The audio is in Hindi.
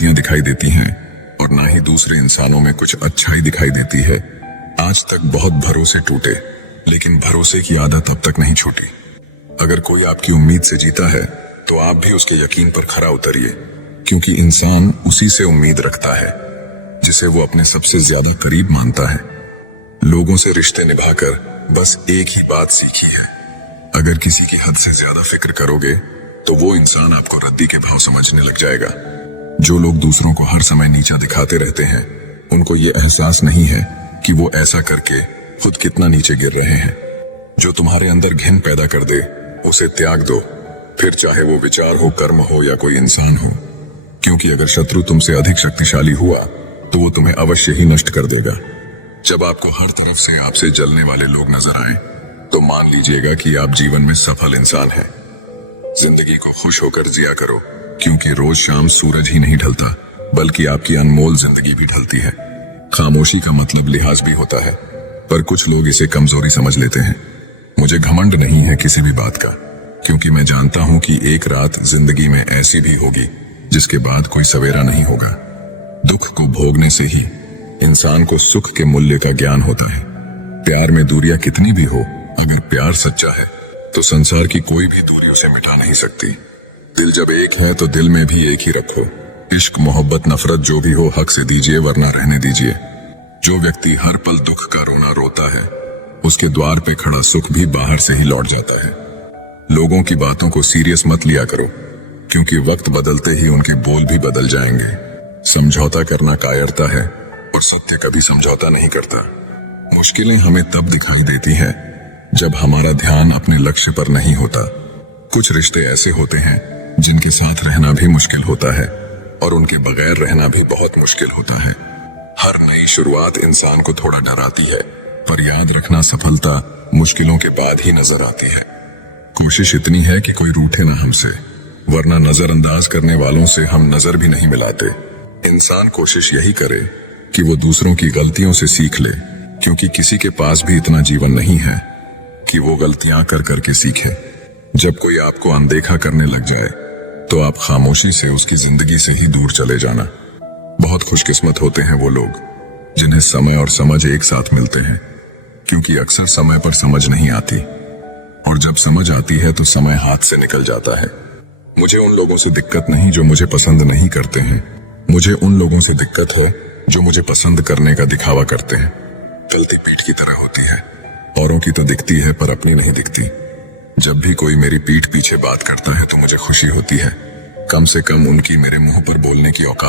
गलतियां दिखाई देती हैं और ना ही दूसरे इंसानों में कुछ अच्छाई दिखाई देती है। आज तक बहुत भरोसे टूटे, लेकिन भरोसे की आदत अब तक नहीं छूटी। अगर कोई आपकी उम्मीद से जीता है तो आप भी उसके यकीन पर खरा उतरिए, क्योंकि इंसान उसी से उम्मीद रखता है जिसे वो अपने सबसे ज्यादा करीब मानता है। लोगों से रिश्ते निभाकर बस एक ही बात सीखी है, अगर किसी की हद से ज्यादा फिक्र करोगे तो वो इंसान आपको रद्दी के भाव समझने लग जाएगा। जो लोग दूसरों को हर समय नीचा दिखाते रहते हैं, उनको ये एहसास नहीं है कि वो ऐसा करके खुद कितना नीचे गिर रहे हैं। जो तुम्हारे अंदर घिन पैदा कर दे उसे त्याग दो, फिर चाहे वो विचार हो, कर्म हो या कोई इंसान हो, क्योंकि अगर शत्रु तुमसे अधिक शक्तिशाली हुआ तो वो तुम्हें अवश्य ही नष्ट कर देगा। जब आपको हर तरफ से आपसे जलने वाले लोग नजर आए तो मान लीजिएगा कि आप जीवन में सफल इंसान हैं। जिंदगी को खुश होकर जिया करो, क्योंकि रोज शाम सूरज ही नहीं ढलता बल्कि आपकी अनमोल जिंदगी भी ढलती है। खामोशी का मतलब लिहाज भी होता है, पर कुछ लोग इसे कमजोरी समझ लेते हैं। मुझे घमंड नहीं है किसी भी बात का, क्योंकि मैं जानता हूं कि एक रात जिंदगी में ऐसी भी होगी जिसके बाद कोई सवेरा नहीं होगा। दुख को भोगने से ही इंसान को सुख के मूल्य का ज्ञान होता है। प्यार में दूरियां कितनी भी हो, अगर प्यार सच्चा है तो संसार की कोई भी दूरी उसे मिटा नहीं सकती। दिल जब एक है तो दिल में भी एक ही रखो। इश्क, मोहब्बत, नफरत जो भी हो हक से दीजिए, वरना रहने दीजिए। जो व्यक्ति हर पल दुख का रोना रोता है, उसके द्वार पे खड़ा सुख भी बाहर से ही लौट जाता है। लोगों की बातों को सीरियस मत लिया करो, क्योंकि वक्त बदलते ही उनके बोल भी बदल जाएंगे। समझौता करना कायरता है और सत्य कभी समझौता नहीं करता। मुश्किलें हमें तब दिखाई देती है जब हमारा ध्यान अपने लक्ष्य पर नहीं होता। कुछ रिश्ते ऐसे होते हैं जिनके साथ रहना भी मुश्किल होता है और उनके बगैर रहना भी बहुत मुश्किल होता है। हर नई शुरुआत इंसान को थोड़ा डराती है, पर याद रखना सफलता मुश्किलों के बाद ही नजर आती है। कोशिश इतनी है कि कोई रूठे ना हमसे, वरना नजरअंदाज करने वालों से हम नजर भी नहीं मिलाते। इंसान कोशिश यही करे कि वो दूसरों की गलतियों से सीख ले, क्योंकि किसी के पास भी इतना जीवन नहीं है कि वो गलतियां कर करके सीखे। जब कोई आपको अनदेखा करने लग जाए तो आप खामोशी से उसकी जिंदगी से ही दूर चले जाना। बहुत खुशकिस्मत होते हैं वो लोग जिन्हें समय और समझ एक साथ मिलते हैं, क्योंकि अक्सर समय पर समझ नहीं आती और जब समझ आती है तो समय हाथ से निकल जाता है। मुझे उन लोगों से दिक्कत नहीं जो मुझे पसंद नहीं करते हैं, मुझे उन लोगों से दिक्कत है जो मुझे पसंद करने का दिखावा करते हैं। गलती पीठ की तरह होती है, औरों की तो दिखती है पर अपनी नहीं दिखती। जब भी कोई मेरी पीठ पीछे बात करता है तो मुझे खुशी होती है, कम से कम उनकी मेरे मुंह पर बोलने की औकात